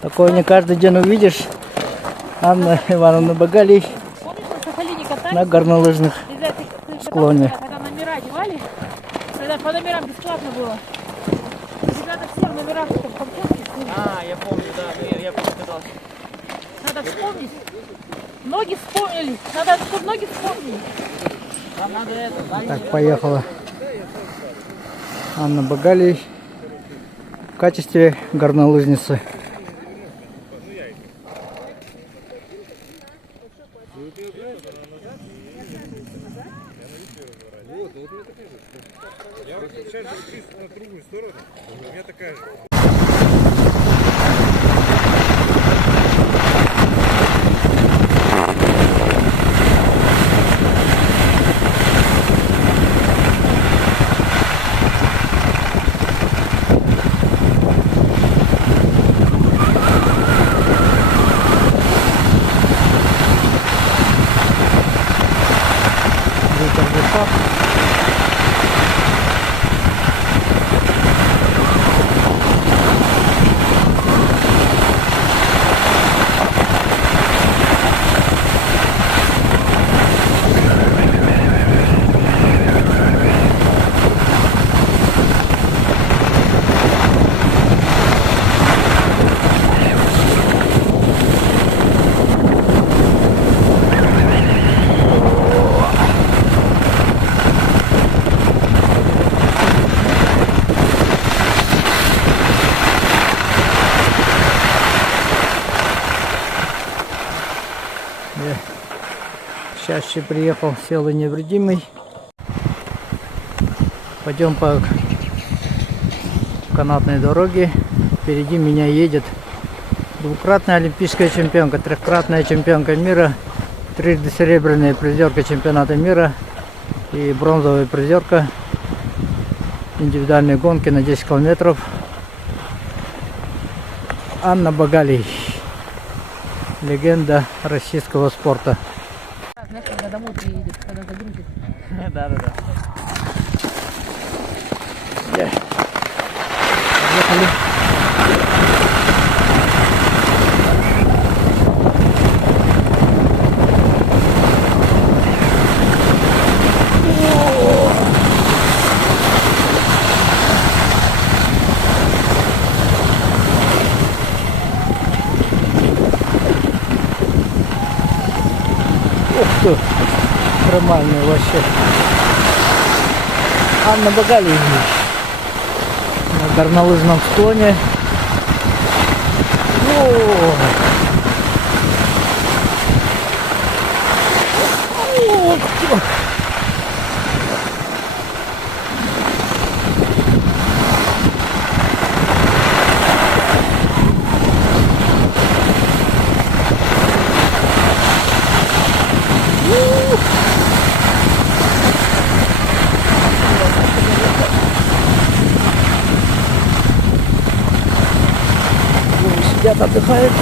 Такое не каждый день увидишь. Анна Ивановна Багалий Помнишь, на Сахалине катались? на горнолыжных Из этих, склоне. когда номера одевали, когда по номерам бесплатно было. Ребята все в номерах в комфорте. Я помню, да, я покатался. Надо вспомнить. Ноги вспомнили. Надо, чтобы ноги вспомнили. Нам надо это, Так, поехала Анна Багалий в качестве горнолыжницы. Я вот сейчас на другую сторону, у меня такая же. Ветер в ушах. Я счастье приехал, сел и невредимый. Пойдем по канатной дороге. Впереди меня едет двукратная олимпийская чемпионка, трехкратная чемпионка мира, трижды серебряная призерка чемпионата мира и бронзовая призерка индивидуальной гонки на 10 километров. Анна Багалий. Легенда российского спорта. Знаешь, когда домой приедет, когда загрузит. Да. Поехали. Ух ты, нормальный вообще. Анна Багалий на горнолыжном склоне. О! Сидят, отдыхают.